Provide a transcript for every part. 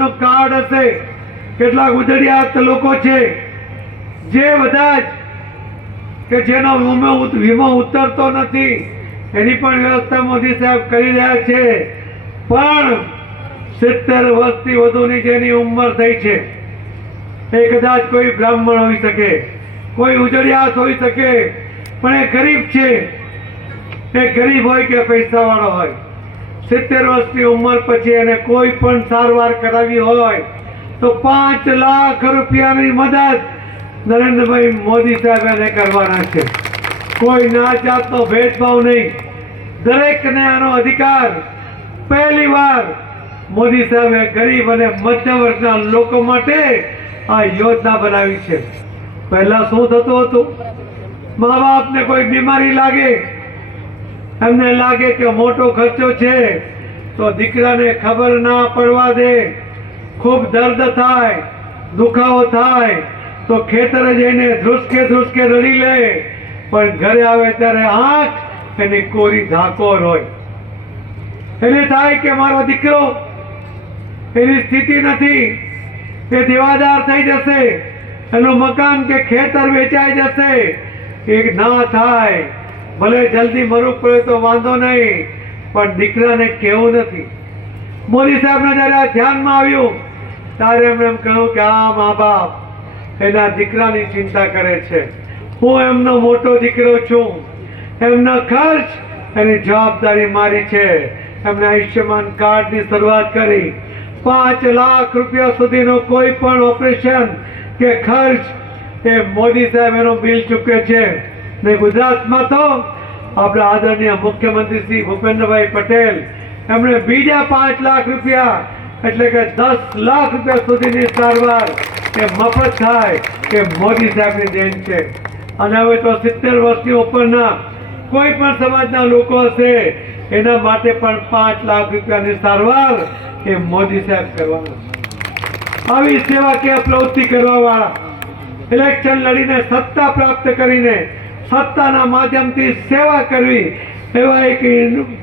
આયુષ્યમાનનો card હશે. કેટલાક ઉજળિયાત લોકો છે. જે બધા જ કે જેનો વીમો ઉતરતો નથી. એની પણ વ્યવસ્થા મોદી સાહેબ કરી રહ્યા છે. પણ સિત્તેર વર્ષથી વધુની જેની ઉંમર થઈ છે. એ કદાચ કોઈ બ્રાહ્મણ હોઈ શકે, કોઈ ઉજળિયાત હોઈ શકે. પણ એ ગરીબ છે. એ ગરીબ હોય કે પૈસાવાળો હોય. સિત્તેર વર્ષની ઉંમર પછી એને કોઈ પણ સારવાર કરાવી હોય, તો પાંચ લાખ રૂપિયાની મદદ નરેન્દ્રભાઈ મોદી સાહેબ એને કરવાના છે. કોઈ ના જાતનો ભેદભાવ નહીં. દરેકને આનો અધિકાર. પહેલી વાર મોદી સાહેબે ગરીબ અને મધ્યમ વર્ગના લોકો માટે આ યોજના બનાવી છે. પહેલા શું થતું હતું? મા બાપને કોઈ બીમારી લાગે એમને લાગે કે મોટો ખર્ચો છે, તો દીકરાને ખબર ના પડવા દે. ખૂબ દર્દ થાય, દુખાવો થાય, તો ખેતરે જઈને ધ્રુસકે ધ્રુસકે રડી લે. પણ ઘરે આવે ત્યારે આંખ એની કોરી ધાકોર હોય એને થાય કે મારો દીકરો એની સ્થિતિ નથી, એ દેવાદાર થઈ જશે, એનું મકાન કે ખેતર વેચાઈ જશે, એ ના થાય. ભલે જલ્દી મરવું પડે તો વાંધો નહીં, પણ દીકરાને કેવું નથી. મોદી સાહેબને જ્યારે આ ધ્યાનમાં આવ્યું, ત્યારે એમણે એમ કહ્યું કે આ મા બાપ એના દીકરાની ચિંતા કરે છે. હું એમનો મોટો દીકરો છું. એમનો ખર્ચ એની જવાબદારી મારી છે. એમણે આયુષ્યમાન કાર્ડની શરૂઆત કરી. પાંચ લાખ રૂપિયા સુધીનું કોઈ પણ ઓપરેશન કે ખર્ચ એ મોદી સાહેબ એનું બિલ ચૂકે છે. ને ગુજરાતમાં તો આપણા આદરણીય મુખ્યમંત્રી શ્રી ભૂપેન્દ્રભાઈ પટેલ, એમણે બીજા પાંચ લાખ રૂપિયા, એટલે કે દસ લાખ રૂપિયા સુધીની સારવાર એ મફત થાય કે મોદી સાહેબની દેન છે. અને હવે તો સિત્તેર વર્ષની ઉપરના કોઈ પણ સમાજના લોકો હશે, એના માટે પણ પાંચ લાખ રૂપિયાની સારવાર એ મોદી સાહેબ કરવાના આવી સેવાકીય પ્રવૃત્તિ કરવાવાળા ઇલેક્શન લડીને સત્તા પ્રાપ્ત કરીને સત્તાના માધ્યમથી સેવા કરવી એવા એક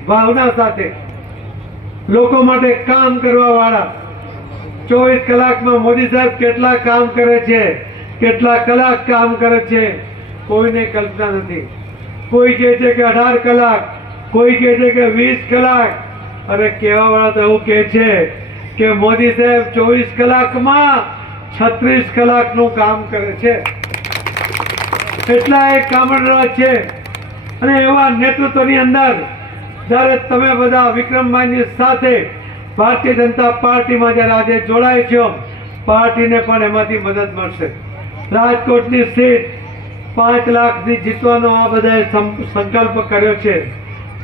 ભાવના સાથે લોકો માટે કામ કરવાવાળા. ચોવીસ કલાકમાં મોદી સાહેબ કેટલા કામ કરે છે, કેટલા કલાક કામ કરે છે, કોઈને કલ્પના નથી. કોઈ કહે છે કે અઢાર કલાક, કોઈ કહે છે કે વીસ કલાક. અને કહેવાવાળા તો એવું કહે છે કે મોદી સાહેબ ચોવીસ કલાકમાં છત્રીસ કલાકનું કામ કરે છે. એટલા એ કામણરાજ છે. અને એવા નેતૃત્વની અંદર જ્યારે તમે બધા વિક્રમભાઈની સાથે ભારતીય જનતા પાર્ટીમાં જ્યારે આજે જોડાય છો, પાર્ટીને પણ એમાંથી મદદ મળશે. રાજકોટની સીટ પાંચ લાખથી જીતવાનો આ બધાએ સંકલ્પ કર્યો છે.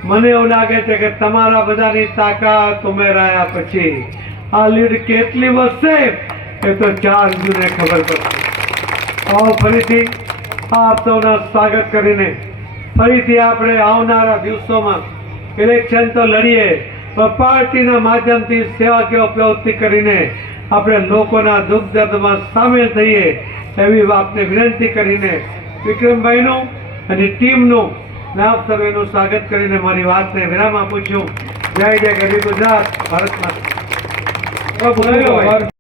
મને એવું લાગે છે કે તમારા બધાની તાકાત ઉમેરાયા પછી આ લીડ કેટલી વધશે એ તો ચાર જૂને ખબર પડશે. આવો ફરીથી આપ સૌના સ્વાગત કરીને ફરીથી આપણે આવનારા દિવસોમાં ઇલેક્શન તો લડીએ પણ પાર્ટીના માધ્યમથી સેવાકીય પ્રવૃત્તિ કરીને આપણે લોકોના દુઃખ દર્દમાં સામેલ થઈએ એવી આપને વિનંતી કરીને વિક્રમભાઈનું અને ટીમનું નામ સર્વેનું સ્વાગત કરીને મારી વાતને વિરામ આપું છું જય જય ગરીબ ગુજરાત ભારત માતા બોલાવી લો ભાઈ.